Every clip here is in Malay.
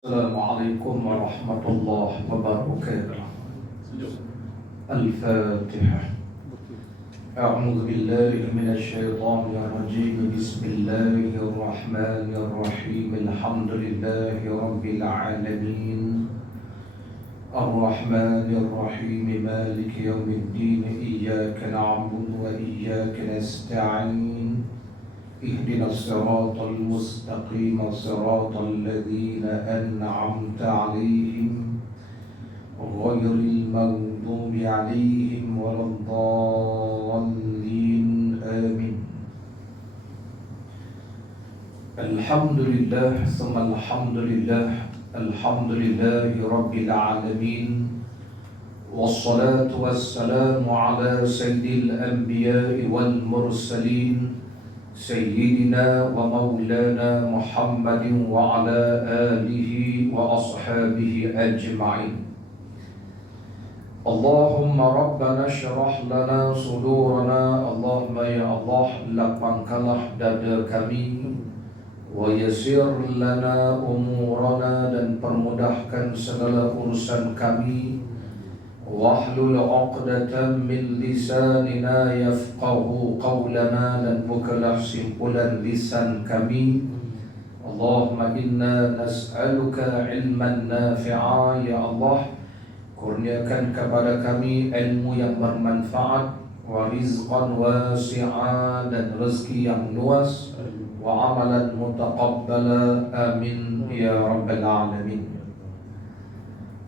السلام عليكم ورحمة الله وبركاته. الفاتحة. أعوذ بالله من الشيطان الرجيم. بسم الله الرحمن الرحيم. الحمد لله رب العالمين الرحمن الرحيم مالك يوم الدين. إياك نعبد وإياك نستعين. اهدنا الصراط المستقيم صراط الذين أنعمت عليهم غير المغضوب عليهم ولا الضالين آمين. الحمد لله ثم الحمد لله. الحمد لله رب العالمين، والصلاة والسلام على سيد الأنبياء والمرسلين سيدنا ومولانا محمد وعلى آله وأصحابه أجمعين. اللهم ربنا اشرح لنا صدورنا. اللهم ya Allah, lapangkanlah dada kami, wa yassir lana umurana, dan permudahkan segala urusan kami, wahlul 'uqdatam min lisanina yafqahu qawlana, dan bukalah simpulan lisan kami. Allahumma inna nas'aluka ilman nafi'a. Ya Allah, kurniakan kepada kami ilmu yang bermanfaat, wa rizqan wasi'a, dan rezeki yang luas, wa amalan mutaqabbala. Amin ya rabbal alamin.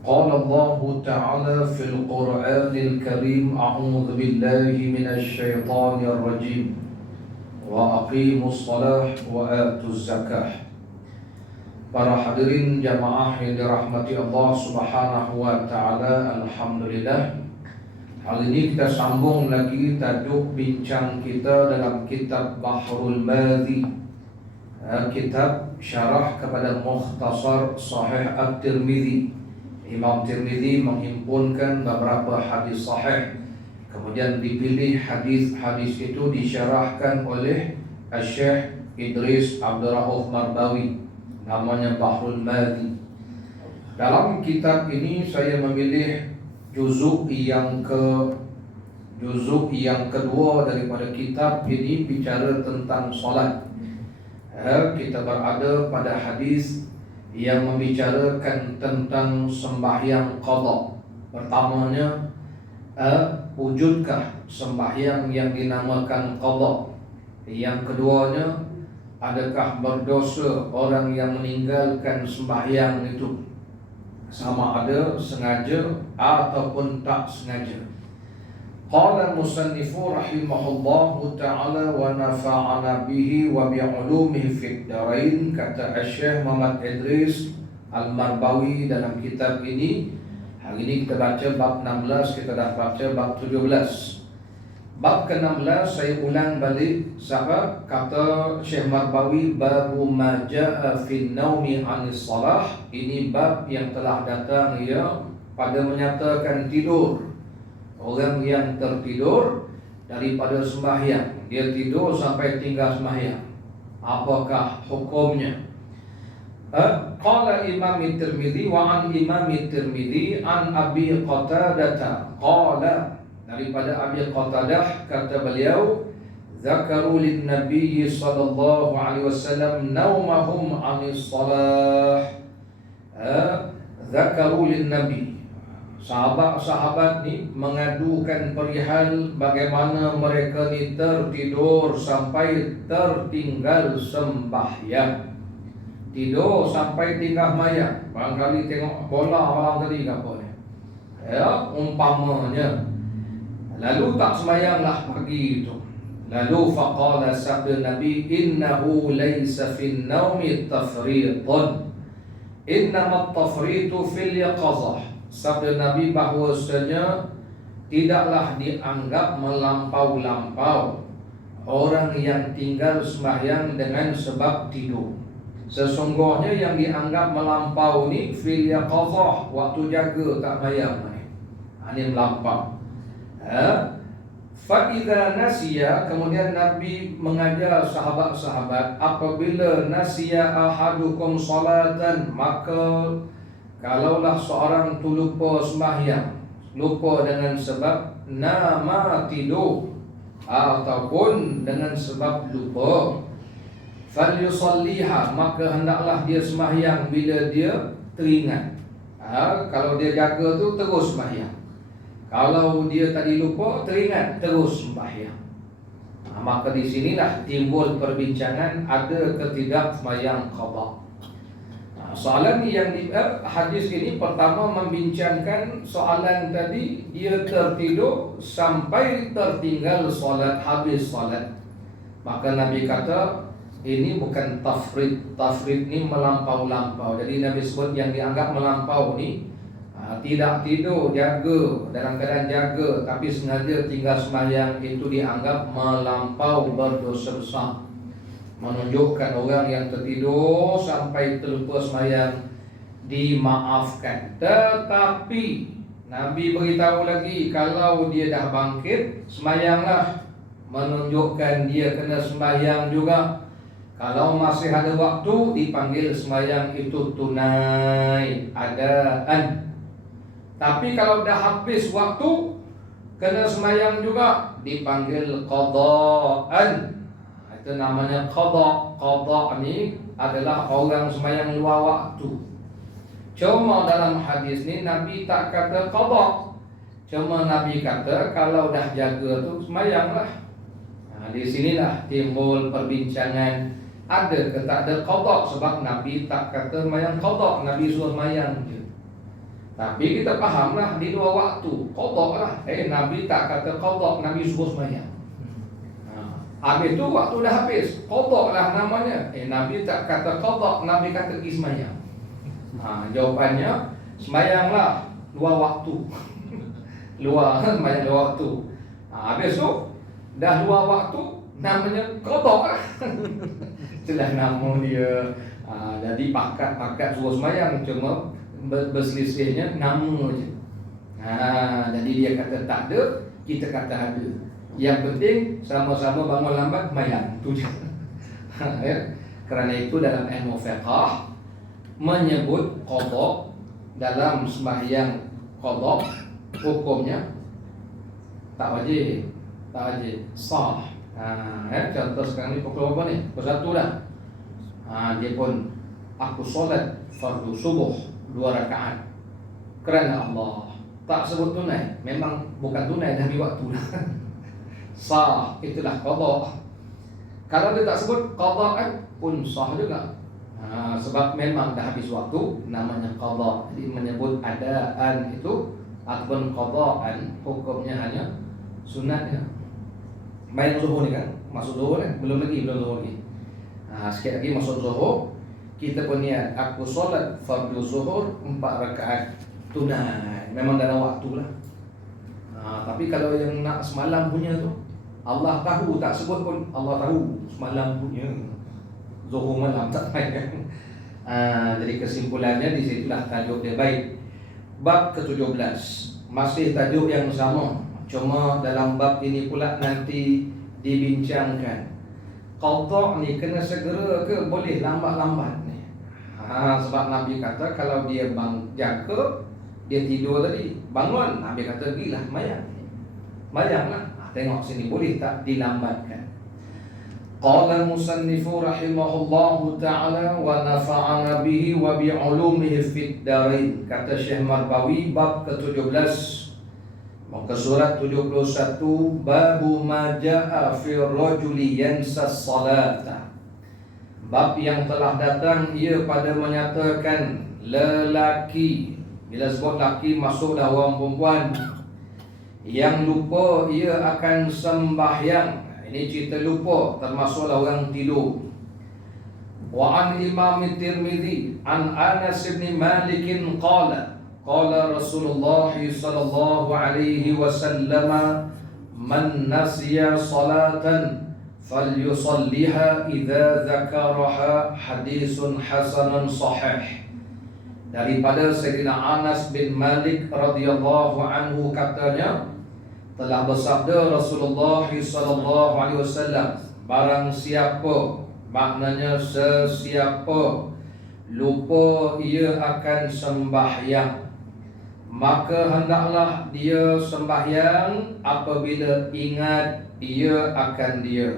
قال الله تعالى في القرآن الكريم: أعوذ بالله من الشيطان الرجيم وأقيموا الصلاة وآتوا الزكاة. Para hadirin jamaah yang dirahmati Allah Subhanahu wa taala, alhamdulillah. Hari ini kita sambung lagi tajuk bincang kita dalam kitab Bahrul Madhi, kitab syarah kepada Mukhtasar Sahih At-Tirmidzi. Imam Tirmidzi menghimpunkan beberapa hadis sahih, kemudian dipilih hadis-hadis itu disyarahkan oleh Syekh Idris Abdul Rauf Marbawi, namanya Bahrul Madhi. Dalam kitab ini saya memilih juzuk yang kedua daripada kitab ini, bicara tentang solat. Kita berada pada hadis yang membicarakan tentang sembahyang qada. Pertamanya, wujudkah sembahyang yang dinamakan qada? Yang keduanya, adakah berdosa orang yang meninggalkan sembahyang itu, sama ada sengaja ataupun tak sengaja. Qala musannifu rahimahullahu ta'ala wa nafa'ana bihi wa bi'ulumihi fid darain. Kata Syekh Muhammad Idris Al-Marbawi dalam kitab ini. Hari ini kita baca bab 16, kita dah baca bab 17. Bab ke-16 saya ulang balik. Sahabat kata Syekh Marbawi, babu ma ja'a fin naumi 'anis salah. Ini bab yang telah datang pada menyatakan tidur. Orang yang tertidur daripada sembahyang, dia tidur sampai tinggal sembahyang, apakah hukumnya? Qala Imam Tirmidzi wa an Imam Tirmidzi an Abi Qatadah qala, daripada Abi Qatadah kata beliau, zakaru lin Nabi sallallahu alaihi wasallam naumahum 'anis salah. Zakaru lin Nabi, sahabat-sahabat ni mengadukan perihal bagaimana mereka ni tertidur sampai tertinggal sembahyang. Tidur sampai tinggal sembahyang. Barangkali tengok bola malam tadi ke apa ni, umpamanya. Lalu tak sembahyanglah pagi itu. Lalu faqala, sabda Nabi, innahu laysa fin naumi tafritun, innama tafritu fil yaqazah. Sabda Nabi bahwasanya tidaklah dianggap melampau-lampau orang yang tinggal sembahyang dengan sebab tidur. Sesungguhnya yang dianggap melampau ni fil yaqazah, waktu jaga tak sembahyang ni, ini melampau. Fa'idha nasiya, kemudian Nabi mengajar sahabat-sahabat, apabila nasiya ahadukum salatan, maka kalaulah seorang tu lupa sembahyang, lupa dengan sebab nama tidur ataupun dengan sebab lupa, falyusalliha, maka hendaklah dia sembahyang bila dia teringat. Kalau dia jaga tu terus sembahyang. Kalau dia tadi lupa, teringat, terus sembahyang. Maka di sinilah timbul perbincangan, ada ke tidak sembahyang qada. Soalan yang di hadis ini pertama membincangkan soalan tadi, dia tertidur sampai tertinggal solat, habis solat. Maka Nabi kata ini bukan tafrid. Tafrid ni melampau-lampau. Jadi Nabi sebut yang dianggap melampau ni tidak tidur, jaga, dalam keadaan jaga tapi sengaja tinggal sembahyang, itu dianggap melampau, berdosa besar. Menunjukkan orang yang tertidur sampai terlupa sembahyang dimaafkan. Tetapi Nabi beritahu lagi, kalau dia dah bangkit, sembahyanglah. Menunjukkan dia kena sembahyang juga. Kalau masih ada waktu, dipanggil sembahyang itu tunai, adaan. Tapi kalau dah habis waktu, kena sembahyang juga, dipanggil qadaan. Itu namanya qada. Qada ni adalah orang sembahyang luar waktu. Cuma dalam hadis ni Nabi tak kata qada. Cuma Nabi kata kalau dah jaga tu sembahyanglah. Di sinilah timbul perbincangan, ada ke tak ada qada, sebab Nabi tak kata sembahyang qada, Nabi suruh sembahyang je. Tapi kita fahamlah di dua waktu qada lah. Nabi tak kata qada, Nabi suruh sembahyang. Habis tu waktu dah habis, qada lah namanya. Nabi tak kata qada, Nabi kata pergi sembahyang. Jawapannya sembahyanglah luar waktu. Luar sembahyang luar waktu. Habis tu dah luar waktu, namanya qada lah. Itulah nama dia. Jadi pakat suruh sembahyang, cuma berselisihnya nama je. Jadi dia kata tak ada, kita kata ada. Yang penting sama-sama bangun lambat sembahyang, tu je. Kerana itu dalam ilmu fiqh menyebut qada dalam sembahyang qada, hukumnya tak wajib, sah. Contoh sekarang ni pukul berapa ni? Pukul 1 dah. Dia pun aku solat fardu subuh 2 rakaat kerana Allah, tak sebut tunai, memang bukan tunai dah di waktu dah. Sah, itulah qada. Kalau dia tak sebut qadaan pun sah juga. Sebab memang dah habis waktu, namanya qada. Jadi menyebut adaan itu ataupun qadaan, hukumnya hanya sunatnya. Main zuhur ni kan, masuk zuhur kan, belum zuhur lagi. Sikit lagi masuk zuhur, kita pun niat aku solat fardu zuhur 4 rakaat tunai, memang dalam waktu lah. Tapi kalau yang nak semalam punya tu, Allah tahu, tak sebut pun Allah tahu semalam punya zuhur malam tak payah. Jadi kesimpulannya di situlah tajuk dia. Baik, bab ke-17 masih tajuk yang sama, cuma dalam bab ini pula nanti dibincangkan qada ni kena segera ke boleh lambat-lambat ni. Sebab Nabi kata kalau dia jaga, dia tidur tadi, bangun, Nabi kata pergilah sembahyanglah. Tengok sini boleh tak dilambatkan. Qala al-musannifu rahimahullahu ta'ala wa nafa'ana bihi wa bi'ulumihi fid darain. Kata Syekh Marbawi, bab ke-17, muka surat 71, babu ma ja'a fi rajuli yansa salata. Bab yang telah datang ia pada menyatakan lelaki, bila sebut lelaki masuk dah orang perempuan, yang lupa ia akan sembahyang. Ini cerita lupa, termasuklah orang tidur. Wa an Imam Tirmidzi an Anas bin Malik qala qala Rasulullah sallallahu alaihi wasallam man nasiya salatan falyusalliha idza dzakaraha, hadisun hasanun sahih. Daripada Sayyidina Anas bin Malik radhiyallahu anhu katanya, Telah bersabda Rasulullah sallallahu alaihi wasallam, barang siapa, maknanya sesiapa lupa ia akan sembahyang, maka hendaklah dia sembahyang apabila ingat ia akan dia.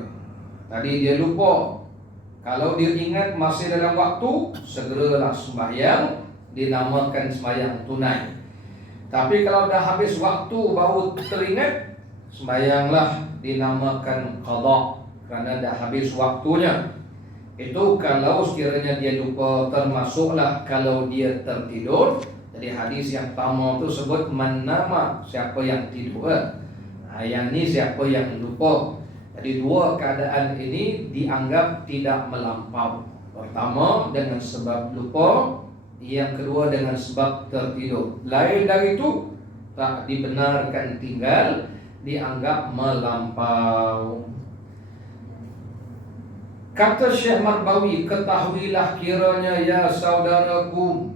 Tadi dia lupa, kalau dia ingat masih dalam waktu, segeralah sembahyang, dinamakan sembahyang tunai. Tapi kalau dah habis waktu baru teringat, sembahyanglah, dinamakan qada, kerana dah habis waktunya. Itu kalau sekiranya dia lupa, termasuklah kalau dia tertidur. Jadi hadis yang pertama tu sebut man nama, siapa yang tidur. Yang ni siapa yang lupa. Jadi dua keadaan ini dianggap tidak melampau. Pertama dengan sebab lupa, yang kedua dengan sebab tertidur. Lain dari itu tak dibenarkan tinggal, dianggap melampau. Kata Syekh Marbawi, ketahuilah kiranya ya saudaraku,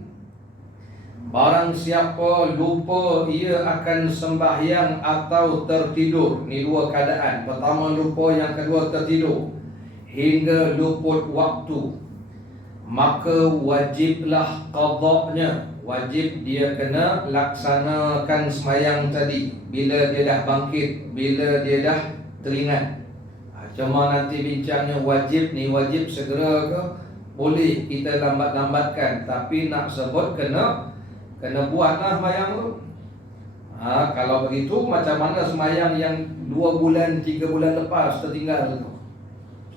barang siapa lupa ia akan sembahyang atau tertidur. Ini dua keadaan. Pertama lupa, yang kedua tertidur, hingga luput waktu, maka wajiblah qadanya. Wajib dia kena laksanakan sembahyang tadi bila dia dah bangkit, bila dia dah teringat. Cuma nanti bincangnya wajib ni, wajib segera ke? Boleh kita lambat-lambatkan, tapi nak sebut kena buatlah sembahyang tu. Kalau begitu macam mana sembahyang yang 2 bulan, 3 bulan lepas tertinggal tu?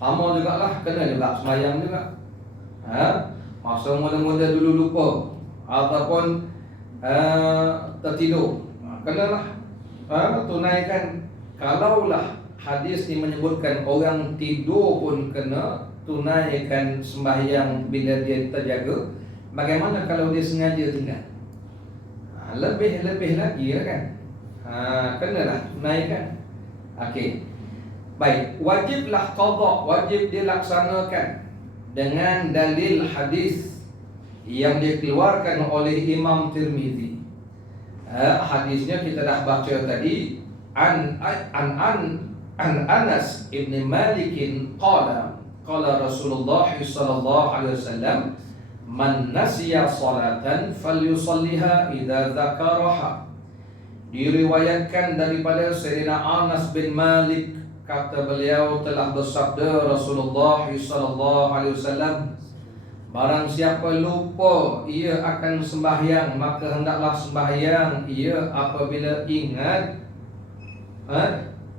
Sama jugalah, kena juga sembahyang juga. Masa mula-mula dulu lupa ataupun tertidur, kenalah tunaikan. Kalaulah hadis ini menyebutkan orang tidur pun kena tunaikan sembahyang bila dia terjaga, bagaimana kalau dia sengaja tinggal? Lebih lagi lah kan. Kenalah tunaikan. Okey. Baik, wajiblah qada, wajib dilaksanakan dengan dalil hadis yang dikeluarkan oleh Imam Tirmizi. Hadisnya kita dah baca tadi. An Anas ibn Malik qala Rasulullah sallallahu alaihi wasallam, man nasiya salatan falyusalliha idza dzakaraha. Diriwayatkan daripada Sayyidina Anas bin Malik, kata beliau, telah bersabda Rasulullah sallallahu alaihi wasallam, barang siapa lupa ia akan sembahyang, maka hendaklah sembahyang ia apabila ingat.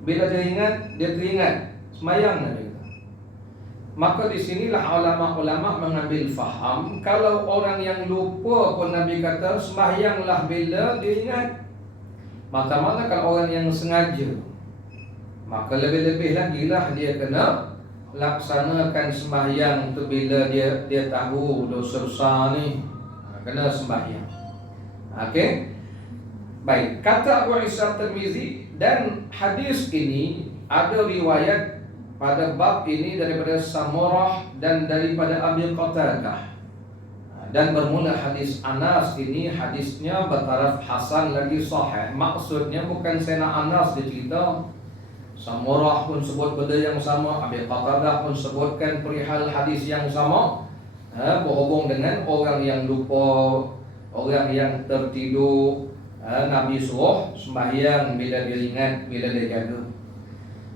Bila dia ingat, dia teringat, sembahyang Nabi. Maka di sinilah ulama-ulama mengambil faham, kalau orang yang lupa pun Nabi kata sembahyanglah bila dia ingat. Macam mana kalau orang yang sengaja? Maka lebih-lebih lagi lah dia kena laksanakan sembahyang tu bila dia tahu dosa besar ni, kena sembahyang. Okey. Baik, kata Abu Isa Tirmizi, dan hadis ini ada riwayat pada bab ini daripada Samurah dan daripada Abi Qatadah. Dan bermula hadis Anas ini, hadisnya bertaraf hasan lagi sahih. Maksudnya bukan Sayyidina Anas dia cerita, Samurah pun sebut benda yang sama, Abi Qatadah pun sebutkan perihal hadis yang sama, berhubung dengan orang yang lupa, orang yang tertidur. Nabi suruh sembahyang bila dia ingat, bila dia jaga.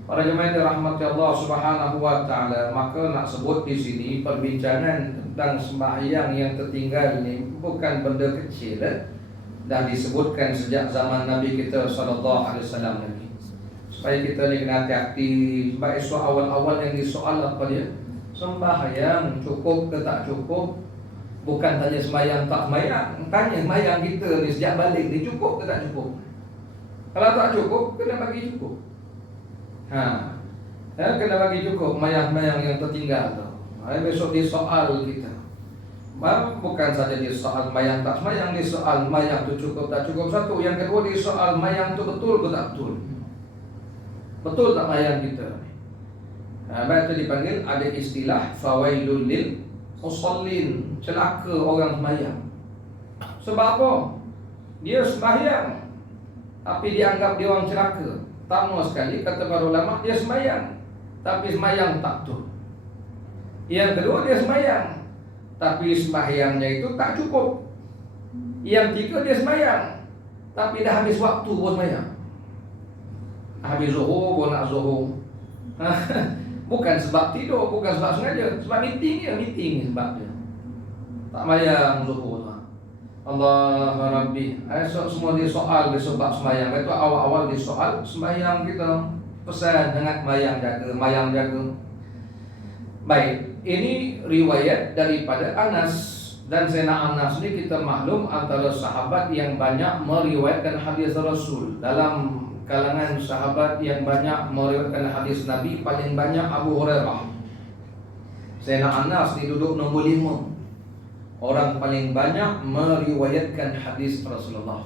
Para jemaah yang dirahmati Allah Subhanahu wa taala, maka nak sebut di sini perbincangan tentang sembahyang yang tertinggal ni bukan benda kecil. Dah disebutkan sejak zaman Nabi kita sallallahu alaihi wasallam lagi. Supaya kita ni kena hati-hati. Sebab esok awal-awal yang disoal apa dia? Sembahyang cukup ke tak cukup? Bukan tanya sembahyang tak sembahyang, tanya sembahyang kita ni sejak balik ni cukup ke tak cukup. Kalau tak cukup, kena bagi cukup. Kena bagi cukup sembahyang-sembahyang yang tertinggal tu. Besok dia soal kita. Bukan saja dia soal sembahyang tak sembahyang, dia soal sembahyang tu cukup tak cukup. Satu, yang kedua dia soal sembahyang tu betul ke tak betul. Betul tak sembahyang kita? Baik itu dipanggil, ada istilah fawailul lil musallin, celaka orang sembahyang. Sebab apa? Dia sembahyang tapi dianggap dia orang celaka. Pertama sekali kata para ulama, dia sembahyang tapi sembahyang tak betul. Yang kedua, dia sembahyang tapi sembahyangnya itu tak cukup. Yang tiga, dia sembahyang tapi dah habis waktu buat sembahyang. Habis zuhur, pun nak zuhur. Bukan sebab tidur, bukan sebab sengaja, sebab meeting sebab dia. Tak sembahyang zuhur. Allah Rabbi. Semua dia soal dia sebab sembahyang. Itu awal-awal dia soal sembahyang kita. Pesan dengan mayang jaga. Baik, ini riwayat daripada Anas. Dan Sayyidina Anas ni kita maklum antara sahabat yang banyak meriwayatkan hadis Rasul. Dalam kalangan sahabat yang banyak meriwayatkan hadis Nabi, paling banyak Abu Hurairah. Sayyidina Anas ni duduk nombor 5 orang paling banyak meriwayatkan hadis Rasulullah,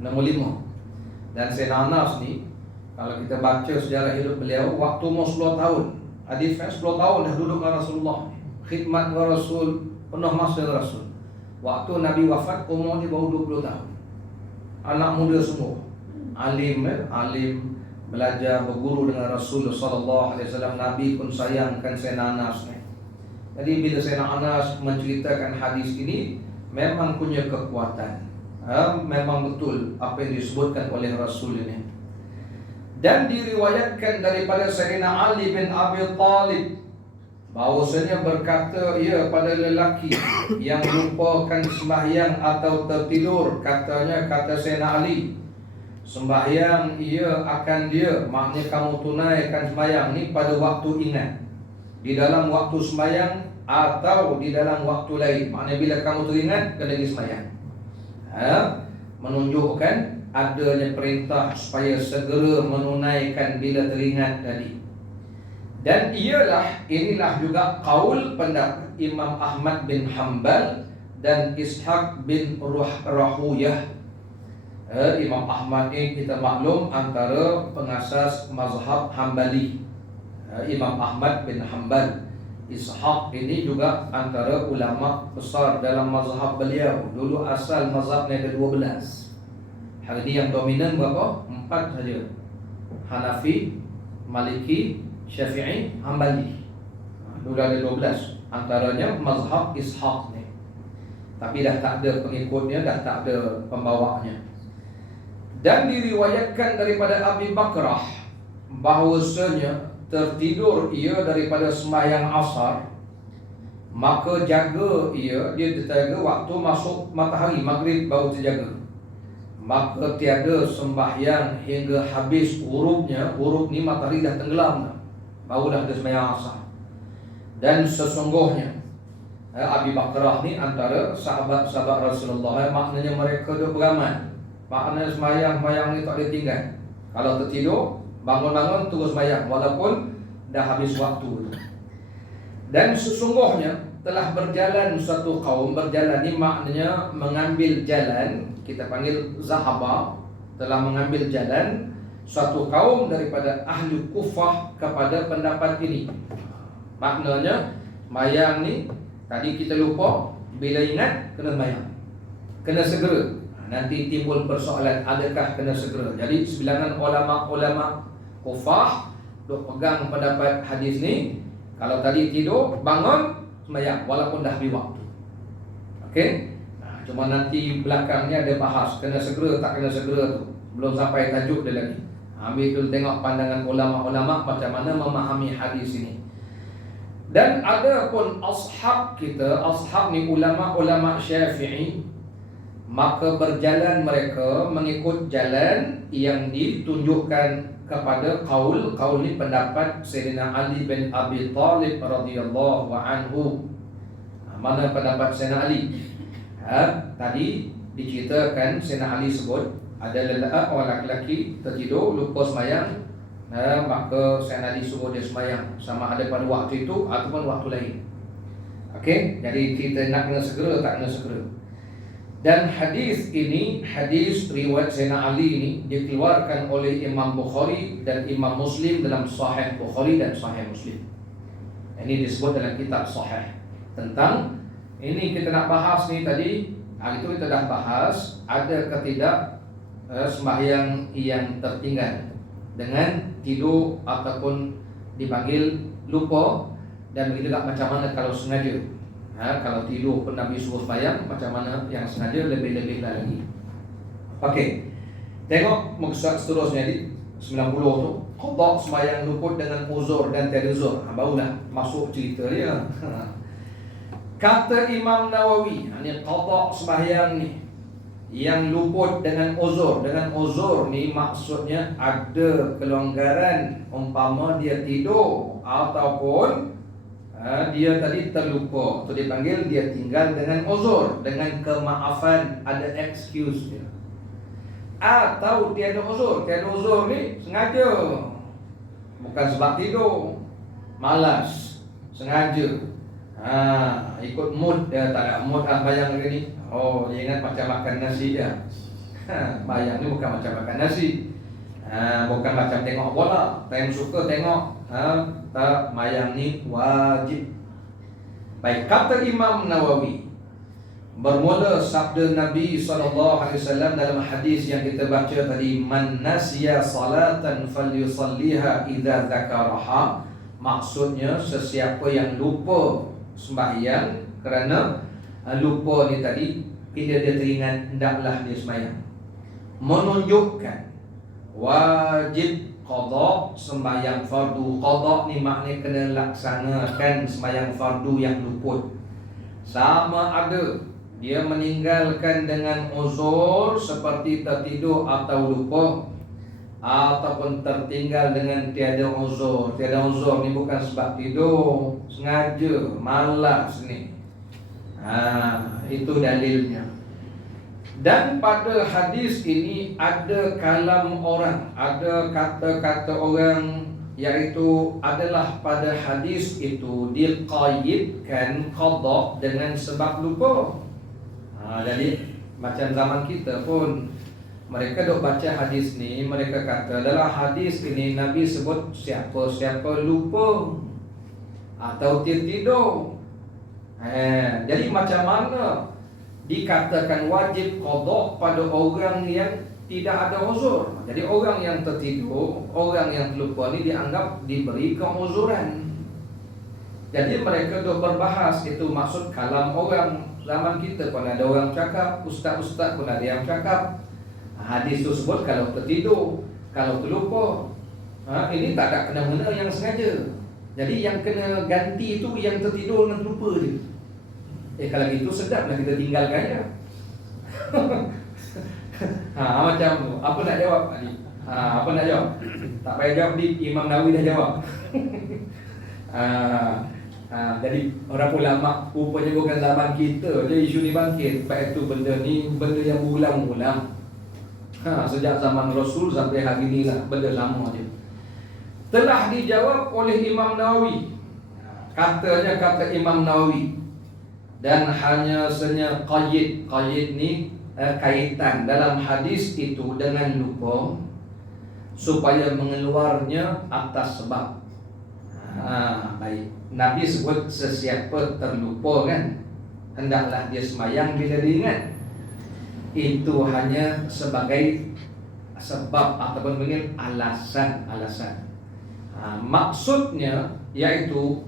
nombor 5. Dan Sayyidina Anas ni, kalau kita baca sejarah hidup beliau, waktu umur 10 tahun, hadisnya 10 tahun dah duduk dengan Rasulullah, khidmat dengan Rasul, penuh masa dengan Rasul. Waktu Nabi wafat, umur dia baru 20 tahun. Anak muda semua, alim, belajar berguru dengan Rasul sallallahu alaihi wasallam. Nabi pun sayangkan Sayyidina Anas ni. Jadi bila Sayyidina Anas menceritakan hadis ini, memang punya kekuatan. Memang betul apa yang disebutkan oleh Rasul ini. Dan diriwayatkan daripada Sayyidina Ali bin Abi Talib bahawasanya berkata ia pada lelaki yang lupakan sembahyang atau tertidur, kata Sayyidina Ali, sembahyang ia akan dia, maknanya kamu tunaikan sembahyang ni pada waktu ingat, di dalam waktu sembahyang atau di dalam waktu lain. Maknanya bila kamu teringat, kena pergi sembahyang. Menunjukkan adanya perintah supaya segera menunaikan bila teringat tadi. Dan inilah juga qaul pendapat Imam Ahmad bin Hanbal dan Ishaq bin Rahuyah. Imam Ahmad ini kita maklum antara pengasas mazhab Hanbali. Imam Ahmad bin Hanbal. Ishaq ini juga antara ulama besar dalam mazhab beliau. Dulu asal mazhabnya ada 12. Hari ini yang dominan berapa? 4 saja. Hanafi, Maliki, Syafi'i, Hanbali. Dulu ada 12. Antaranya mazhab Ishaq ni. Tapi dah tak ada pengikutnya, dah tak ada pembawanya. Dan diriwayatkan daripada Abi Bakrah bahawasanya tertidur ia daripada sembahyang asar, maka jaga dia terjaga waktu masuk matahari, maghrib baru terjaga. Maka tiada sembahyang hingga habis hurufnya. Huruf ni matahari dah tenggelam, baru dah ada sembahyang asar. Dan sesungguhnya Abi Bakrah ni antara sahabat-sahabat Rasulullah. Maknanya mereka dia beramal. Maknanya sembahyang ni tak boleh tinggal. Kalau tertidur, bangun-bangun terus sembahyang walaupun dah habis waktu. Dan sesungguhnya telah berjalan suatu kaum. Berjalan ni maknanya mengambil jalan. Kita panggil zahaba. Telah mengambil jalan suatu kaum daripada ahli Kufah kepada pendapat ini. Maknanya sembahyang ni tadi kita lupa, bila ingat kena sembahyang, kena segera. Nanti timbul persoalan, adakah kena segera? Jadi sebilangan ulama-ulama Kufah duk pegang pendapat hadis ni. Kalau tadi tidur, bangun sembahyang walaupun dah habis waktu. Okey? Cuma nanti belakangnya ada bahas kena segera tak kena segera tu. Belum sampai tajuk dia lagi. Ambil dulu tengok pandangan ulama-ulama macam mana memahami hadis ini. Dan ada pun ashab kita, ashab ni ulama-ulama Syafi'i, maka berjalan mereka mengikut jalan yang ditunjukkan kepada qaul ni pendapat Sayyidina Ali bin Abi Talib radhiyallahu anhu. Mana pendapat Sayyidina Ali? Tadi diceritakan Sayyidina Ali sebut ada orang lelaki tertidur lupa sembahyang, maka Sayyidina Ali suruh dia sembahyang sama ada pada waktu itu ataupun waktu lain. Okey, jadi kita nak kena segera tak kena segera. Dan hadis ini, hadis riwayat Sayyidina Ali ini dikeluarkan oleh Imam Bukhari dan Imam Muslim dalam Sahih Bukhari dan Sahih Muslim. Ini disebut dalam kitab Sahih. Tentang ini kita nak bahas ni tadi, hari itu kita dah bahas ada ke tidak sembahyang yang tertinggal dengan tidur ataupun dipanggil lupa, dan begitu juga macam mana kalau sengaja. Kalau tidur pun Nabi suruh sembahyang, macam mana yang sengaja, lebih-lebih lagi. Okey, tengok maksud seterusnya di 90 tu, qada sembahyang luput dengan uzur dan tiada uzur. Barulah masuk cerita dia. Kata Imam Nawawi, ni qada sembahyang ni yang luput dengan uzur. Dengan uzur ni maksudnya ada kelonggaran, umpama dia tidur ataupun dia tadi terlupa, tu dipanggil dia tinggal dengan uzur, dengan kemaafan, ada excuse dia. Atau tiada uzur. Tiada uzur ni sengaja, bukan sebab tidur, malas, sengaja. Ikut mood dia, tak ada mood bayang lagi ni. Oh, dia ingat macam makan nasi dia. Bayang ni bukan macam makan nasi. Bukan macam tengok bola, time suka tengok. Tak, bayang ni wajib. Baik, kata Imam Nawawi, bermula sabda Nabi SAW dalam hadis yang kita baca tadi, man nasiya salatan falyusalliha idza dzakaraha. Maksudnya sesiapa yang lupa sembahyang kerana lupa ni tadi, bila dia teringat, hendaklah dia sembahyang. Menunjukkan wajib qada sembahyang fardu. Qada ni maknanya kena laksanakan sembahyang fardu yang luput. Sama ada dia meninggalkan dengan uzur seperti tertidur atau lupa, ataupun tertinggal dengan tiada uzur. Tiada uzur ni bukan sebab tidur, sengaja, malas ni. Itu dalilnya. Dan pada hadis ini ada kalam orang, ada kata-kata orang, iaitu adalah pada hadis itu diqayyidkan qada dengan sebab lupa. Jadi macam zaman kita pun, mereka dok baca hadis ni, mereka kata dalam hadis ini Nabi sebut siapa-siapa lupa atau tertidur. Jadi macam mana dikatakan wajib qada pada orang yang tidak ada uzur? Jadi orang yang tertidur, orang yang terlupa ni dianggap diberi keuzuran. Jadi mereka dok berbahas, itu maksud kalam orang. Zaman kita pun ada orang cakap, ustaz-ustaz pun ada yang cakap. Hadis tu sebut kalau tertidur, kalau terlupa. Ini tak ada kena-mena yang sengaja. Jadi yang kena ganti itu yang tertidur dan terlupa je. Kalau gitu sedaplah kita tinggalkan je. Macam tu. Apa nak jawab ni? Apa nak jawab? Tak payah jawab ni, Imam Nawawi dah jawab. Jadi orang ulama rupanya bukan zaman kita je isu ni bangkit. Sebab itu benda ni benda yang berulang-ulang. Sejak zaman Rasul sampai hari ni lah, benda lama je. Telah dijawab oleh Imam Nawawi. Katanya kata Imam Nawawi, dan hanya senya qayyid. Qayyid ni kaitan dalam hadis itu dengan lupa, supaya mengeluarnya atas sebab. Baik, Nabi sebut sesiapa terlupa kan, hendaklah dia sembahyang bila diingat. Itu hanya sebagai sebab ataupun panggil alasan. Maksudnya iaitu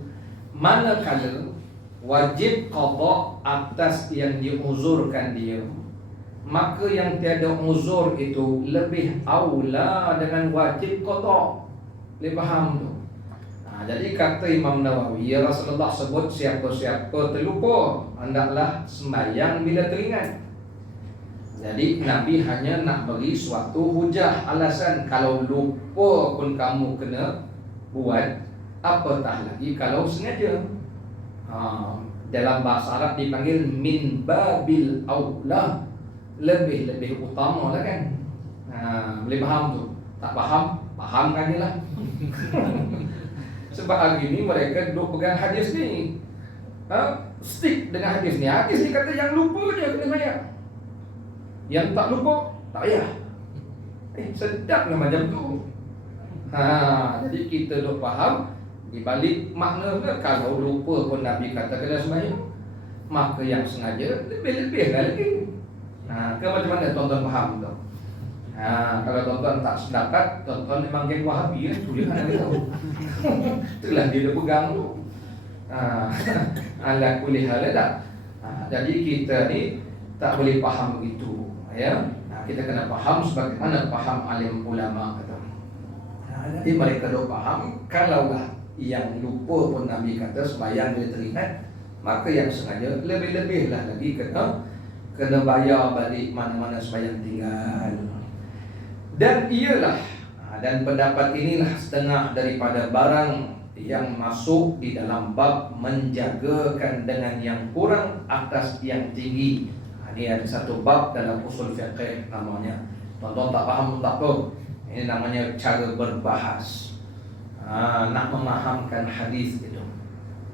manakala wajib qada atas yang diuzurkan dia, maka yang tiada uzur itu lebih aula dengan wajib qada. Boleh faham tu? Jadi kata Imam Nawawi, ya Rasulullah sebut siapa-siapa terlupa hendaklah sembahyang bila teringat. Jadi Nabi hanya nak beri suatu hujah, alasan. Kalau lupa pun kamu kena buat, apatah lagi kalau sengaja. Dalam bahasa Arab dipanggil min babil aula, lebih utama lah kan. Boleh faham tu? Tak faham? Fahamkan ni lah. Sebab hari ni mereka duduk pegang hadis ni, stick dengan hadis ni. Hadis ni kata yang lupa je kena bayar, yang tak lupa tak payah. Sedaplah macam tu. Jadi kita duk faham di balik makna. Kalau lupa pun Nabi kata kena sembahyang, maka yang sengaja lebih-lebih lagi. Ke macam mana tuan-tuan faham tu? Kalau tuan-tuan tak sedakat, tuan-tuan memang geng Wahabi ya, tulis ada tahu. Itulah dia dah pegang tu. Ala kulli hal dah. Jadi kita ni tak boleh faham begitu, ya. Kita kena faham sebagaimana faham alim ulama kata. Jadi mereka dah faham kalaulah yang lupa pun Nabi kata sembahyang dia teringat, maka yang sengaja lebih-lebih lah lagi kena bayar balik mana-mana sembahyang tinggal. Dan iyalah, dan pendapat inilah setengah daripada barang yang masuk di dalam bab menjagakan dengan yang kurang atas yang tinggi. Ini ada satu bab dalam usul fiqh namanya. Tuan-tuan tak faham tak apa. Ini namanya cara berbahas. Nak memahamkan hadis itu.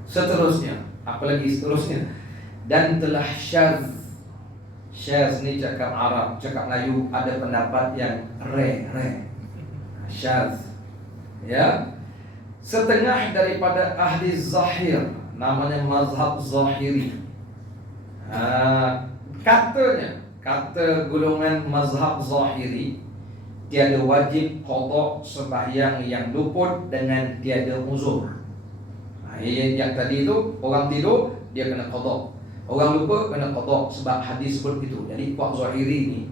Seterusnya, apalagi seterusnya. Dan telah syaz. Syaz ni cakap Arab, cakap Melayu ada pendapat yang re. Syaz. Ya. Setengah daripada ahli zahir, namanya mazhab zahiri. Kata golongan mazhab zahiri, tiada wajib qada sembahyang yang luput dengan tiada uzur. Yang tadi itu orang tidur dia kena qada. Orang lupa kena qada sebab hadis sebut itu. Jadi puak zahiri ni,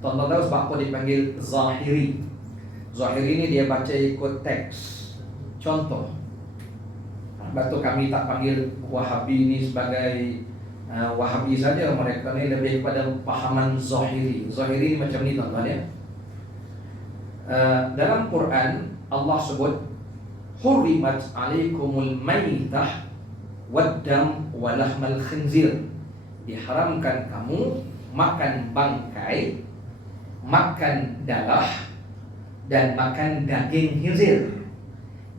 tuan-tuan tahu sebab apa dipanggil zahiri. Zahiri ni dia baca ikut teks. Contoh, sebab tu kami tak panggil Wahabi ni sebagai Wahabi saja. Mereka ni lebih kepada pahaman zahiri. Zahiri ni macam ni tuan-tuan ya. Dalam Quran Allah sebut hurrimat alaikumul maitah waddam walahmal khinzir. Diharamkan kamu makan bangkai, makan darah dan makan daging khinzir.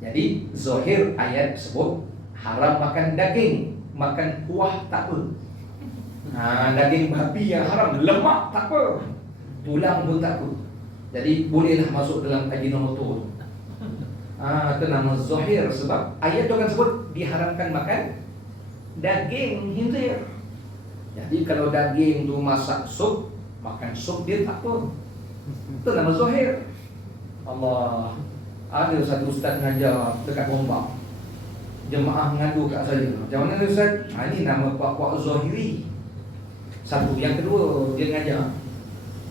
Jadi zahir ayat sebut haram makan daging, makan kuah tak apa. Daging babi yang haram, lemak tak apa, tulang pun tak apa. Jadi bolehlah masuk dalam ajinomoto. Itu nama zahir sebab ayat tu kan sebut diharamkan makan daging khinzir. Jadi kalau daging tu masak sup, makan sup dia tak apa. Itu nama zahir. Allah. Ada satu ustaz mengajar dekat Gombak. Jemaah mengadu kat saya, macam mana ustaz? Ini nama puak-puak zahiri. Satu. Yang kedua, dia mengajar,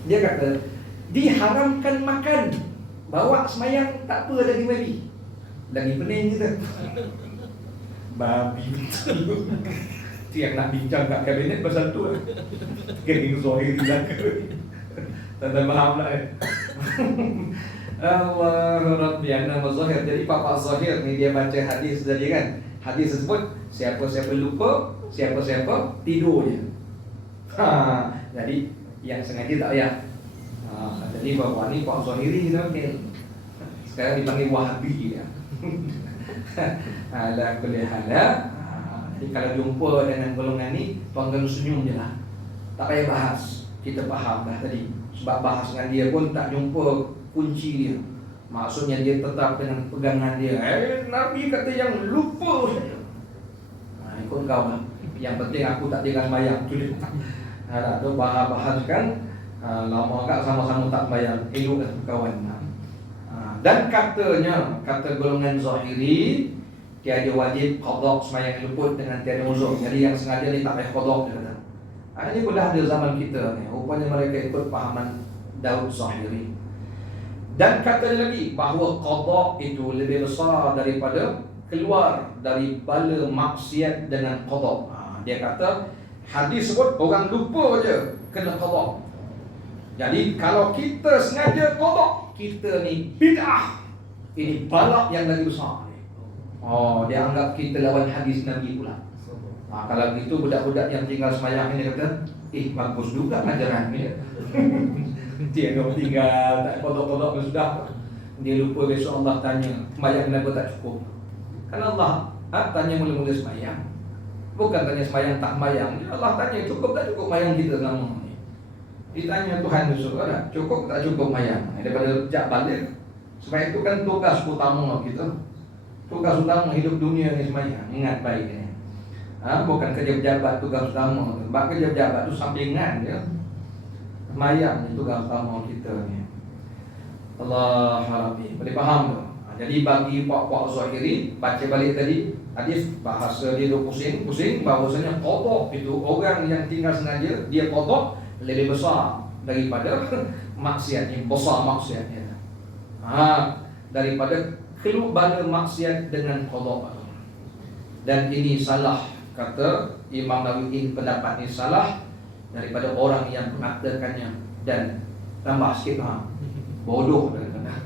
dia kata diharamkan makan, bawa semayang tak apa daging babi. Daging pening kita. Babi betul. Itu yang nak bincang kat kabinet pasal tu. Geng zahiri belaka. Tak faham lah Allah Rabbi nama zahir. Jadi papa zahir ni dia baca hadis tadi kan. Hadis tersebut siapa-siapa lupa, siapa-siapa tidur je. Jadi yang sengaja tak payah. Jadi bapak ni pak zahiri tu sekarang dipanggil Wahabi ya. Ala kulli hal. Jadi kalau jumpa dengan golongan ni, tuan-tuan senyum je lah. Tak payah bahas. Kita faham dah tadi. Sebab bahas dengan dia pun tak jumpa kunci dia. Maksudnya dia tetap dengan pegangan dia. Nabi kata yang lupa saja. Ikut kau lah. Yang penting aku tak tinggal bayang. Tu dia. Tu bahas-bahaskan. Lama agak sama-sama tak bayang. Elok lah kawan. Dan katanya, kata golongan zahiri, tiada wajib qada sembahyang luput dengan tiada uzur. Jadi yang sengaja ni tak payah qada dia kata. Ini pun dah ada zaman kita ni. Rupanya mereka ikut pahaman Daud Zahiri. Dan katanya lagi bahawa qada itu lebih besar daripada keluar dari bala maksiat dengan qada. Dia kata hadis sebut orang lupa je kena qada. Jadi kalau kita sengaja qada, kita ni bid'ah. Ini balak yang lagi besar. Dia anggap kita lawan hadis Nabi pula. Kalau begitu budak-budak yang tinggal semayang ini kata, bagus juga ajaran ni. Dia nak tinggal tak kodok-kodok sudah. Dia lupa besok Allah tanya, semayang kenapa tak cukup? Kan Allah tanya mula-mula semayang, bukan tanya semayang tak semayang. Allah tanya cukup tak cukup mayang kita selama ni. Ditanya Tuhan besok, cukup tak cukup mayang? Daripada jak balik. Sebab itu kan tugas utama kita. Tugas utama hidup dunia ni semayang. Ingat baik ni. Bukan kerja pejabat tugas utama. Sebab kerja pejabat tu sampingan dia. Semayang ni tugas utama kita ni. Allah Rabbi. Boleh faham tu? Jadi bagi puak-puak Zahiri, baca balik tadi hadis, bahasa dia tu pusing bahawasanya qada itu orang yang tinggal sengaja dia qada lebih besar daripada maksiatnya, besar maksiatnya. Daripada keluar bala maksiat dengan qada. Dan ini salah, kata Imam Nawawi, pendapat ini salah daripada orang yang mengatakannya, dan tambah sikit bodoh daripada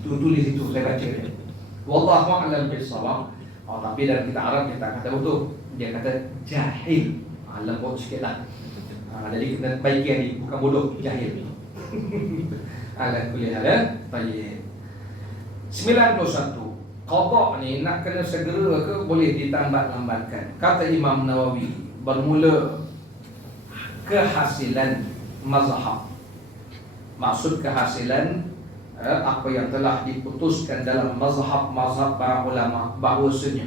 tulis itu saya baca dia. Wallahu a'lam bissawab. Tapi dalam kita Arab kita kata betul, dia kata jahil. Lembut sikit lah. Jadi kena baiki ni, bukan bodoh, jahil. Ala kulli hal, tayyib. 91. Qada ni nak kena segera ke boleh ditambat-lambatkan? Kata Imam Nawawi, bermula kehasilan mazhab. Maksud kehasilan apa yang telah diputuskan dalam mazhab para ulama, bahawasanya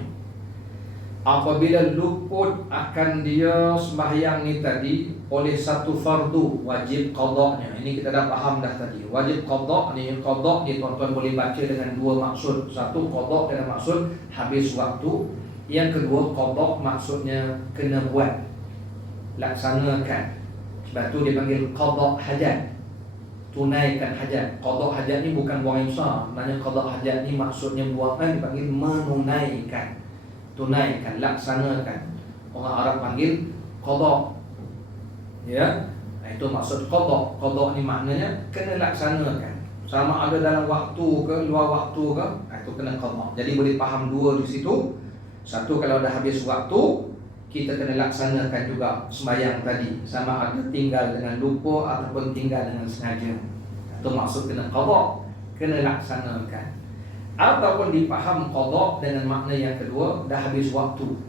apabila luput akan dia sembahyang ni tadi oleh satu fardu, wajib qadanya. Ini kita dah faham dah tadi. Wajib qada ni tuan-tuan boleh baca dengan dua maksud. Satu, qada dengan maksud habis waktu. Yang kedua, qada maksudnya kena buat, laksanakan. Sebab tu dia panggil qada hajat, tunaikan hajat. Qada hajat ni bukan buang air besar. Sebenarnya qada hajat ni maksudnya buangan, dipanggil menunaikan, tunaikan, laksanakan. Orang Arab panggil qada. Ya, itu maksud qada. Qada ni maknanya kena laksanakan. Sama ada dalam waktu ke luar waktu ke, itu kena qada. Jadi boleh faham dua di situ. Satu, kalau dah habis waktu, kita kena laksanakan juga sembahyang tadi, sama ada tinggal dengan lupa ataupun tinggal dengan sengaja. Itu maksud kena qada, kena laksanakan. Ataupun dipaham qada dengan makna yang kedua, dah habis waktu.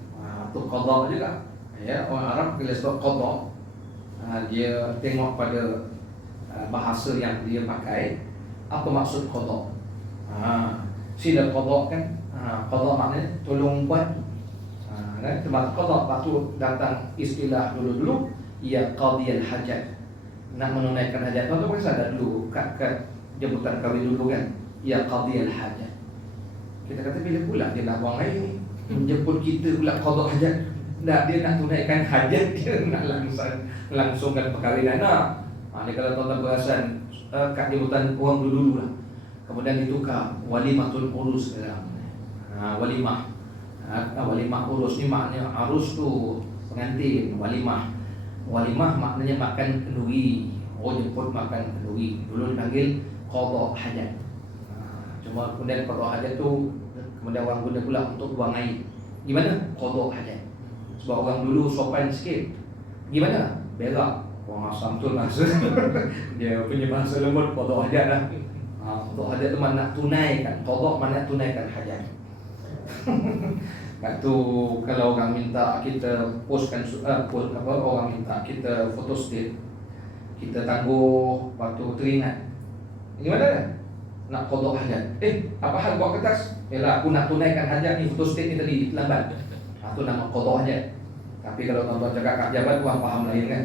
Itu qada juga. Ya, orang Arab bila sebut qada, dia tengok pada bahasa yang dia pakai, apa maksud qada. Sila qada kan, qada maknanya tolong buat. Tempat qada, lepas tu datang istilah dulu-dulu, ia qadiyal hajat, nak menunaikan hajat. Tuan-tuan pun sadar dulu kat jemputan kahwin dulu kan, ia qadiyal hajat. Kita kata bila pula dia nak buang air ni, menjemput kita pula qada hajat. Tak, dia nak tunaikan hajat, dia nak langsungkan perkahwinan. Dia kalau tuan-tuan perasan kat jemputan orang dulu-dulu lah, kemudian ditukar walimatul urus dalam walimah. Walimah urus ni maknanya arus tu pengantin, walimah maknanya makan kenduri. Jemput makan kenduri. Dulu dipanggil qada hajat. Cuma kemudian qada hajat tu kemudian orang guna pula untuk buang air. Gimana? Qada hajat. Sebab orang dulu sopan sikit. Gimana? Berak. Orang asam tu maksud dia punya bahasa lembut, qada hajat lah. Qada hajat tu makna tunaikan. Qada makna tunaikan hajat. Waktu kalau orang minta kita postkan orang minta kita foto state, kita tangguh waktu teringat. Gimana kan? Nak qada hajat. Apa hal buat kertas? Yalah, aku nak tunaikan hajat ni, foto state ni tadi terlambat. Itu nama qada hajat. Tapi kalau tuan-tuan cakap kat jabat, orang faham lain kan.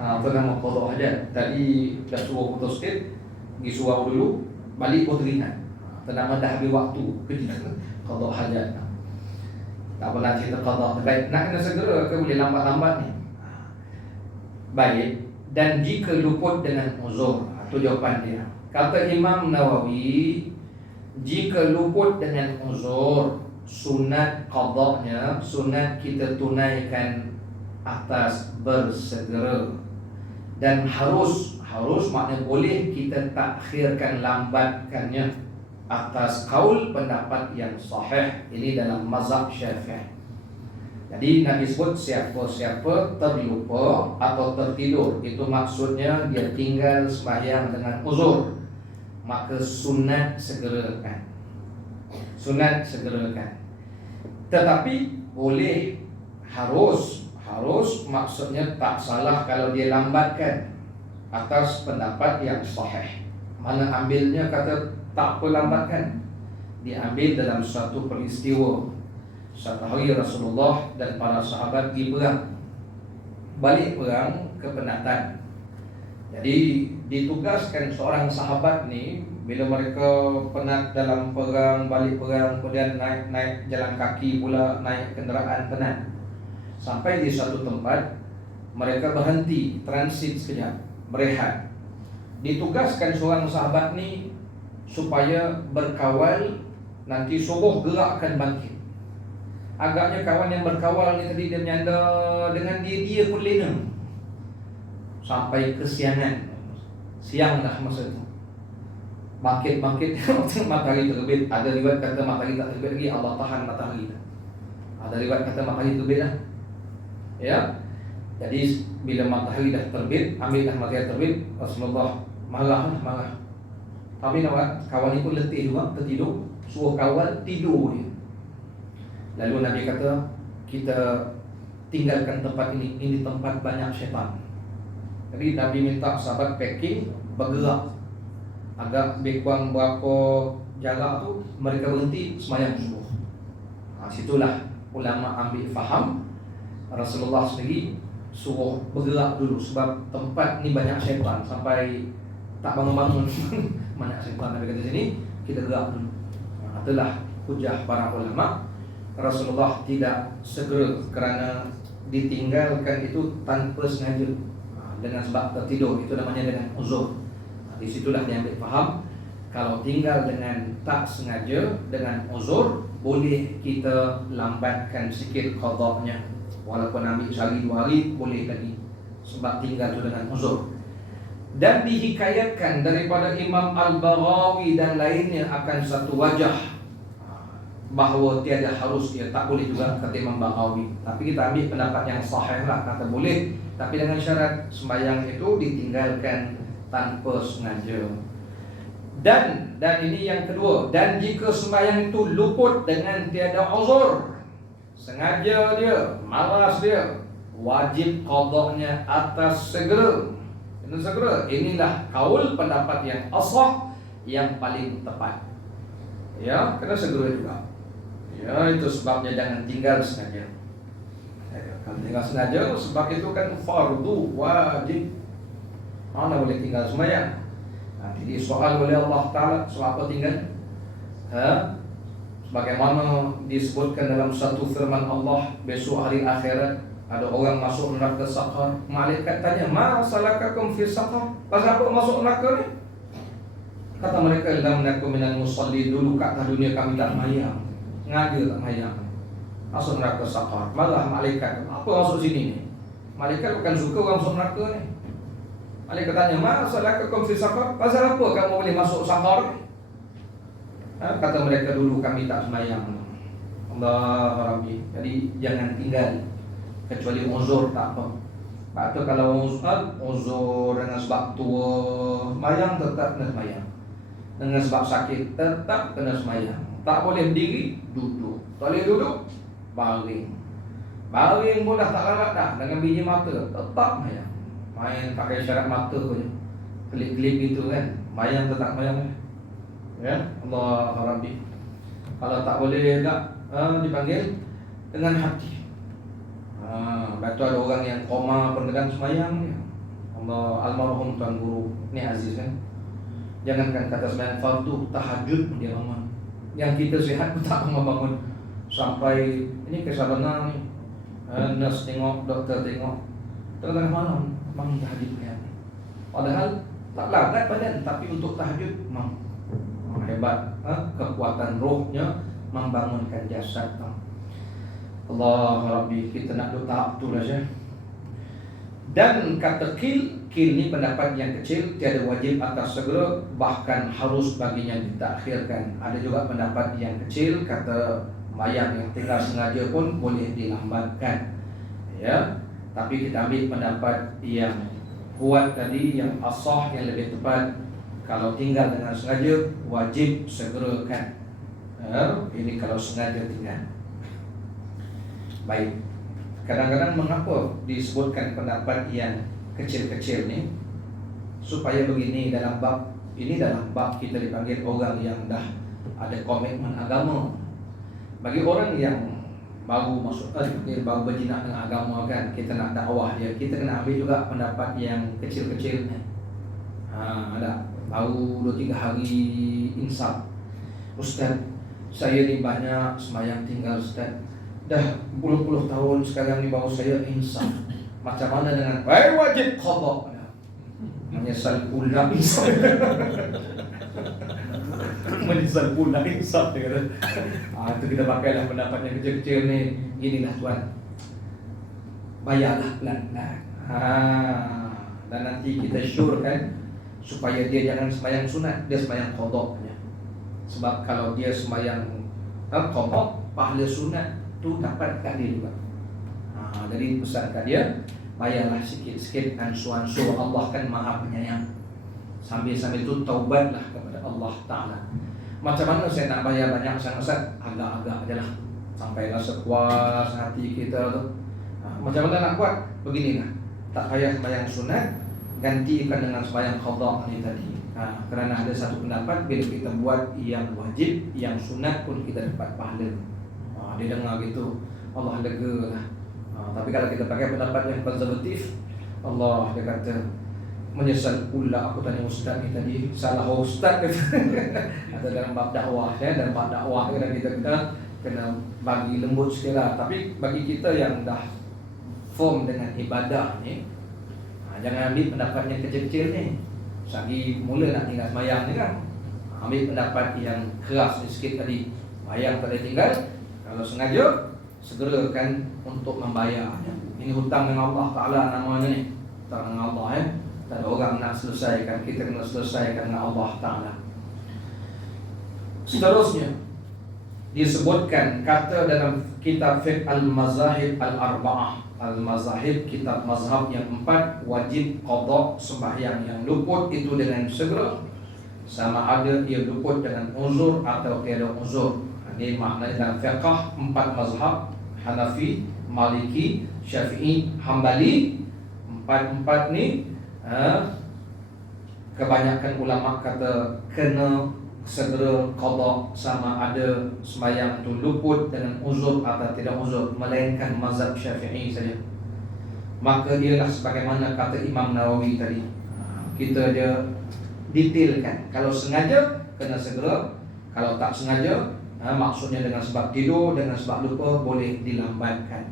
Itu nama qada hajat. Tadi dah suruh foto state, pergi surau dulu, balik pun teringat. Itu nama dah habis waktu. Qada hajat. Tak pernah cerita qada. Baik, nak kena segera ke boleh lambat-lambat ni? Baik. Dan jika luput dengan uzur, itu jawapan dia. Kata Imam Nawawi, jika luput dengan uzur, sunat qadanya, sunat kita tunaikan atas bersegera. Dan harus maknanya boleh kita takhirkan, lambatkannya atas kaul pendapat yang sahih. Ini dalam mazhab Syafi'i. Jadi Nabi sebut siapa-siapa terlupa atau tertidur, itu maksudnya dia tinggal sembahyang dengan uzur, maka sunat segerakan. Sunat segerakan. Tetapi boleh, harus maksudnya tak salah kalau dia lambatkan atas pendapat yang sahih. Mana ambilnya kata tak apa lambatkan, diambil dalam satu peristiwa. Satu hari Rasulullah dan para sahabat pergi perang, balik perang ke penatan. Jadi ditugaskan seorang sahabat ni, bila mereka penat dalam perang, balik perang, kemudian naik jalan kaki pula, naik kenderaan penat. Sampai di satu tempat, mereka berhenti, transit sekejap, berehat. Ditugaskan seorang sahabat ni supaya berkawal, nanti subuh gerakkan bangkit. Agaknya kawan yang berkawal ni tadi dia menyanda dengan dia pun lena sampai kesiangan. Siang dah masa itu, bangkit matahari terbit. Ada riwayat kata matahari tak terbit lagi, Allah tahan matahari. Ada riwayat kata matahari terbit dah. Ya. Jadi bila matahari dah terbit, ambil dah matahari terbit, Rasulullah marah. Tapi nampak kawan ni pun letih juga, tertidur, suruh kawan tidur dia. Lalu Nabi kata, kita tinggalkan tempat ini tempat banyak syaitan. Jadi Nabi minta sahabat packing, bergerak. Agak lebih kurang berapa jarak tu, mereka berhenti sembahyang subuh. Situlah ulama ambil faham Rasulullah sendiri suruh bergerak dulu, sebab tempat ni banyak syaitan sampai tak bangun-bangun. Banyak syaitan. Nabi kata sini, kita gerak dulu. Itulah hujah para ulama. Rasulullah tidak segera kerana ditinggalkan itu tanpa sengaja, dengan sebab tertidur, itu namanya dengan uzur. Di situlah dia ambil faham, kalau tinggal dengan tak sengaja, dengan uzur, boleh kita lambatkan sikit qadanya. Walaupun ambil sehari 2 hari boleh lagi, sebab tinggal itu dengan uzur. Dan dihikayatkan daripada Imam Al-Baghawi dan lainnya akan satu wajah, bahawa tiada harus, dia tak boleh juga kata Imam Baghawi. Tapi kita ambil pendapat yang sahih lah, kata boleh, tapi dengan syarat sembahyang itu ditinggalkan tanpa sengaja. Dan ini yang kedua, dan jika sembahyang itu luput dengan tiada uzur, sengaja dia, malas dia, wajib qadanya atas segera. Kena segera. Inilah kaul pendapat yang asah, yang paling tepat. Ya, kena segera juga. Ya, itu sebabnya jangan tinggal sengaja. Kalau tinggal sengaja, sebab itu kan fardu wajib. Mana boleh tinggal sembahyang? Jadi soal oleh Allah Ta'ala, soal apa tinggal? Sebagaimana disebutkan dalam satu firman Allah, besok hari akhirat ada orang masuk neraka saqar. Malaikat tanya, ma salakakum fi saqar? Pasal apa masuk neraka ni? Kata mereka, lam nakum minal musalli, dulu kat dunia kami tak mayang. Ngaji tak mayang, masuk neraka saqar. Malah malaikat, apa masuk sini ni? Malaikat bukan suka orang masuk neraka ni. Malaikat tanya, ma salakakum fi saqar? Pasal apa kamu boleh masuk saqar? Kata mereka, dulu kami tak semayang. Allah Rabbi. Jadi jangan tinggal kecuali uzur, tak apa. Sebab tu kalau uzur dengan sebab tua, semayang tetap kena semayang. Dengan sebab sakit tetap kena semayang. Tak boleh berdiri, duduk. Tak boleh duduk, baring. Baring pun dah tak larat dah, dengan biji mata tetap semayang. Main pakai syarat mata je, kelip-kelip gitu kan, semayang tetap semayang. Ya, Allah Rabbi. Kalau tak boleh tak dipanggil dengan hati. Betul ada orang yang koma pendekan semayang. Allah, almarhum tuan guru ni Aziz kan, jangankan kata sembahyang fardu, tahajud pun dia bangun. Yang kita sihat pun tak bangun. Sampai ini kisah benar ni, nurse tengok, doktor tengok, tengah malam bangun tahajud ni. Padahal tak larat badan, tapi untuk tahajud mampu. Hebat, kekuatan rohnya membangunkan jasad. Allah Rabbi, kita nak duduk tahap tu lah saja. Dan kata kil ni pendapat yang kecil, tiada wajib atas segera, bahkan harus baginya ditakhirkan. Ada juga pendapat yang kecil, kata mayang yang tinggal sengaja pun boleh dilambatkan. Ya, tapi kita ambil pendapat yang kuat tadi, yang asah, yang lebih tepat. Kalau tinggal dengan sengaja, wajib segerakan. Ini kalau sengaja tinggal. Baik. Kadang-kadang mengapa disebutkan pendapat yang kecil-kecil ni? Supaya begini, dalam bab ini, dalam bab kita dipanggil orang yang dah ada komitmen agama. Bagi orang yang baru masuk, baru berjinak dengan agama kan, kita nak dakwah dia, kita kena ambil juga pendapat yang kecil-kecil ni. Ada baru 2-3 hari insaf. Ustaz, saya ni banyak semayang tinggal Ustaz. Dah puluh-puluh tahun sekarang ni baru saya insaf. Macam mana dengan wajib qada? Menyesal pula insaf. Menyesal pula insaf dia kata. Itu kita pakailah pendapat yang kecil-kecil ni. Inilah tuan, bayarlah pelan-pelan. Dan nanti kita syorkan supaya dia jangan sembahyang sunat, dia sembahyang qada. Sebab kalau dia sembahyang qada, pahala sunat tu dapat kat dia juga. Jadi pesan kat dia, bayarlah sikit-sikit ansur-ansur. Allah kan Maha Penyayang. Sambil-sambil tu taubatlah kepada Allah Ta'ala. Macam mana saya nak bayar banyak sangat-sangat? Agak-agak je lah, sampailah sepuas hati kita tu. Macam mana nak buat? Beginilah, tak payah sembahyang sunat, gantikan dengan sembahyang qada ni tadi. Kerana ada satu pendapat, bila kita buat yang wajib, yang sunat pun kita dapat pahala. Dia dengar gitu, Allah lega lah. Tapi kalau kita pakai pendapat yang konservatif, Allah dia kata, menyesal pula aku tanya ustaz ni tadi, salah ustaz kata. Atau dalam bab dakwah ya, dalam bab dakwah kita kena bagi lembut sikit lah. Tapi bagi kita yang dah form dengan ibadah ni, jangan ambil pendapat yang kecil-kecil ni. Sagi mula nak tinggal semayang ni kan, ambil pendapat yang keras ni sikit tadi. Bayang tak boleh tinggal, kalau sengaja segerakan untuk membayarnya. Ini hutang dengan Allah Ta'ala namanya ni, hutang dengan Allah ya. Tak ada orang nak selesaikan, kita kena selesaikan dengan Allah Ta'ala. Seterusnya disebutkan kata dalam kitab Fiqh Al-Mazahib Al-Arba'ah, Al-Mazahib, kitab mazhab yang 4, wajib qada sembahyang yang luput itu dengan segera, sama ada ia luput dengan uzur atau tiada uzur. Ini maknanya dalam fiqh 4 mazhab, Hanafi, Maliki, Syafi'i, Hambali. Empat ni kebanyakan ulama kata kena segera qada, sama ada sembahyang itu luput dengan uzur atau tidak uzur, melainkan mazhab Syafi'i saja. Maka ialah sebagaimana kata Imam Nawawi tadi, kita dia detailkan. Kalau sengaja kena segera, kalau tak sengaja, maksudnya dengan sebab tidur, dengan sebab lupa, boleh dilambatkan.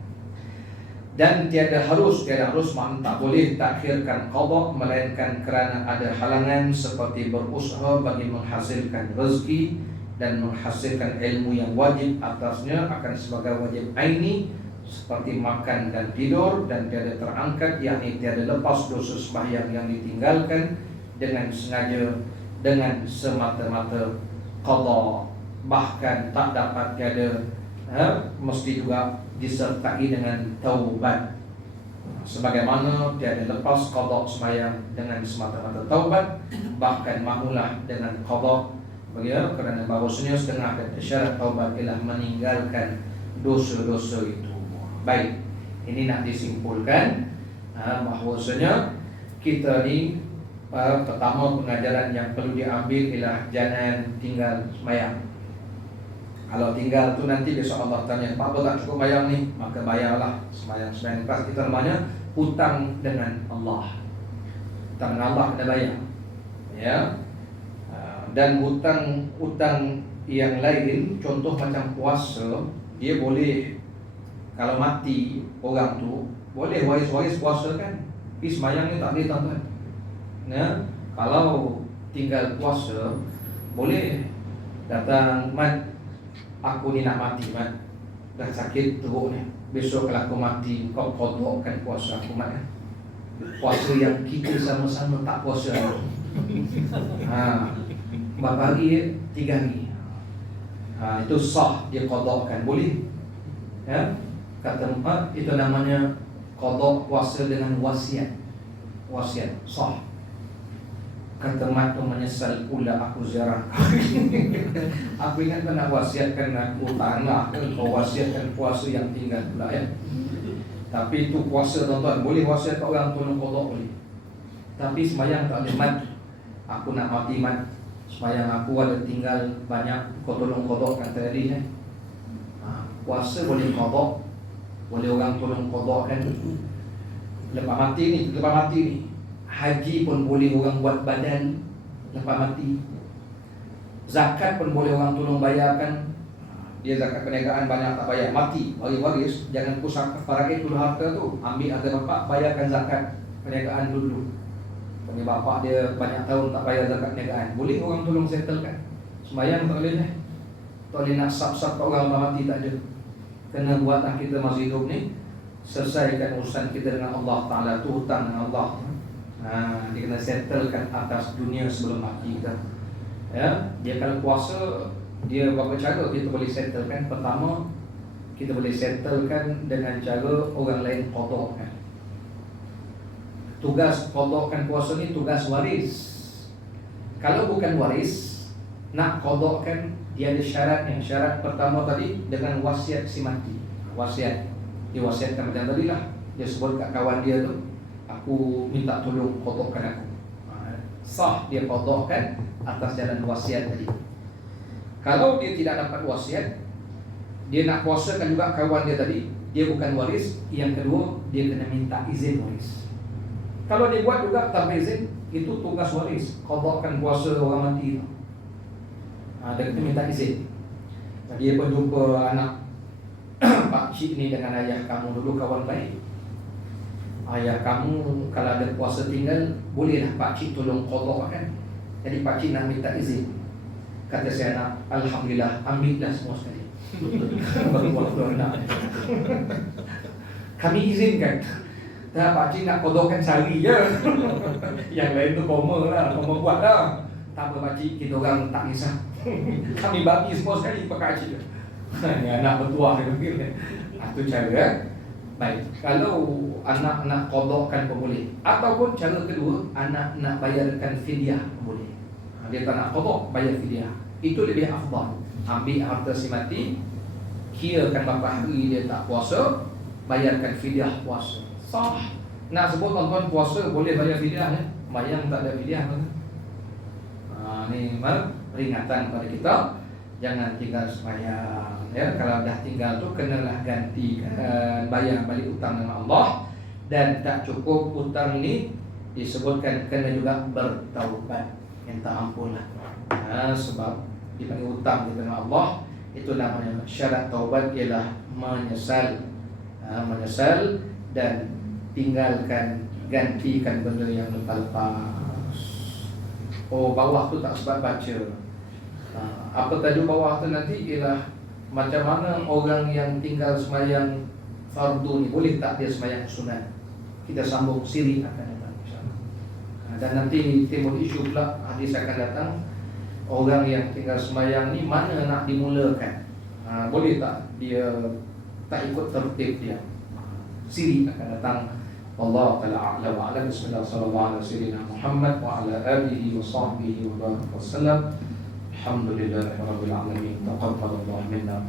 Dan tiada harus makna tak boleh takhirkan qada, melainkan kerana ada halangan seperti berusaha bagi menghasilkan rezeki dan menghasilkan ilmu yang wajib atasnya akan sebagai wajib aini, seperti makan dan tidur, dan tiada terangkat, yakni tiada lepas dosa sembahyang yang ditinggalkan dengan sengaja, dengan semata-mata qada. Bahkan tak dapat tiada mesti juga disertai dengan taubat. Sebagaimana tiada lepas qada sembahyang dengan semata-mata taubat, bahkan mahulah dengan qada beliau, kerana bahawasanya setengah dari syarat taubat ialah meninggalkan dosa-dosa itu. Baik, ini nak disimpulkan bahawasanya kita ni pertama pengajaran yang perlu diambil ialah jangan tinggal sembahyang. Kalau tinggal tu nanti besok Allah tanya, apa tak cukup bayang ni? Maka bayarlah sembahyang pas. Kita namanya hutang dengan Allah. Hutang dengan Allah kena bayar. Ya. Dan hutang yang lain, contoh macam puasa, dia boleh kalau mati orang tu boleh waris-waris puasa kan. Tapi sembahyang ni tak boleh tuan-tuan. Ya. Kalau tinggal puasa boleh datang, mat, aku ni nak mati mat, dah sakit teruk ni, besok kalau aku mati kau qadakan puasa aku mat. Puasa yang kita sama-sama tak puasa. Berapa hari? 3 hari. Itu sah dia qadakan, boleh. Ya. Kata empat, itu namanya qada puasa dengan wasiat. Wasiat sah. Kata mat tu, menyesal pula aku ziarah. Aku ingat kau nak wasiatkan aku tanah, kau wasiatkan puasa yang tinggal pula ya. Tapi itu puasa tuan-tuan, boleh wasiat kat orang tolong qada boleh. Tapi sembahyang tak boleh. Mat, aku nak mati mat, sembahyang aku ada tinggal banyak, kau tolong qadakan tadi kan. Puasa boleh qada, boleh orang tolong qadakan. Lepas mati ni Haji pun boleh orang buat badan lepas mati. Zakat pun boleh orang tolong bayarkan. Dia zakat perniagaan banyak tak bayar, mati, waris, jangan pusat paraket dulu harta tu, ambil harta bapak, bayarkan zakat perniagaan dulu. Punya bapak dia banyak tahun tak bayar zakat perniagaan, boleh orang tolong settlekan. Sembayang tak boleh tak boleh nak sap-sap kat orang mati, tak ada. Kena buatlah kita masih hidup ni, selesaikan urusan kita dengan Allah Ta'ala, tu hutang dengan Allah. Dia kena settlekan atas dunia sebelum mati kita. Ya, dia kalau puasa, dia berapa cara kita boleh settlekan. Pertama, kita boleh settlekan dengan cara orang lain qadakkan. Tugas qadakkan puasa ni tugas waris. Kalau bukan waris, nak qadakkan, dia ada syaratnya. Syarat pertama tadi dengan wasiat si mati. Wasiat, dia wasiatkan macam tadi lah. Dia sebut kat kawan dia tu, aku minta tolong qadakkan aku. Sah dia qadakkan atas jalan wasiat tadi. Kalau dia tidak dapat wasiat, dia nak puasakan juga kawan dia tadi, dia bukan waris. Yang kedua, dia kena minta izin waris. Kalau dia buat juga tanpa izin, itu tugas waris, qadakkan puasa orang mati tu. Dia kena minta izin. Dia pun jumpa anak pak cik ni dengan ayah kamu dulu kawan baik. Ayah kamu kalau ada puasa tinggal, bolehlah pak cik tolong qadakkan. Jadi pak cik nak minta izin. Kata saya nak, alhamdulillah, ambillah semua sekali. Baru waktu anak. Kami izinkan. Dah pakcik nak qadakkan sehari je. Yang lain tu koma lah, koma buat lah. Tak apa pakcik, kita orang tak kisah. Kami bagi semua sekali pakai pakcik je. Ni anak bertuah dia panggil. Itu cara. Baik, kalau anak nak qadakkan pun boleh. Ataupun cara kedua, anak nak bayarkan fidyah pun boleh. Dia tak nak qadak, bayar fidyah. Itu lebih afdal. Ambil harta si mati, kirakan berapa hari dia tak puasa, bayarkan fidyah puasa. Sah. Nak sebut tuan-tuan puasa boleh bayar fidyah ya. Bayang tak ada fidyah kan? Ni peringatan kepada kita, jangan tinggal sembahyang ya. Kalau dah tinggal tu kenalah gantikan, bayar balik hutang dengan Allah. Dan tak cukup hutang ini, disebutkan kena juga bertaubat, minta ampun lah. Sebab dipanggil hutang kita dengan Allah, itu namanya syarat taubat ialah menyesal, menyesal dan tinggalkan, gantikan benda yang lepas. Oh, bawah tu tak sebab baca. Apa tajuk bawah tu nanti ialah macam mana orang yang tinggal sembahyang fardu ni, boleh tak dia sembahyang sunat. Kita sambung siri akan datang insya-Allah. Dan nanti timbul isu pula, hadis akan datang, orang yang tinggal sembahyang ni mana nak dimulakan. Boleh tak dia tak ikut tertib dia. Siri akan datang. Wallahu ta'ala a'lam wa a'lam. Bismillah sallallahu alaihi Muhammad wa ala alihi wa sahbihi wa baraka wasallam. Alhamdulillahirabbil alamin. Taqabbalallahu minna.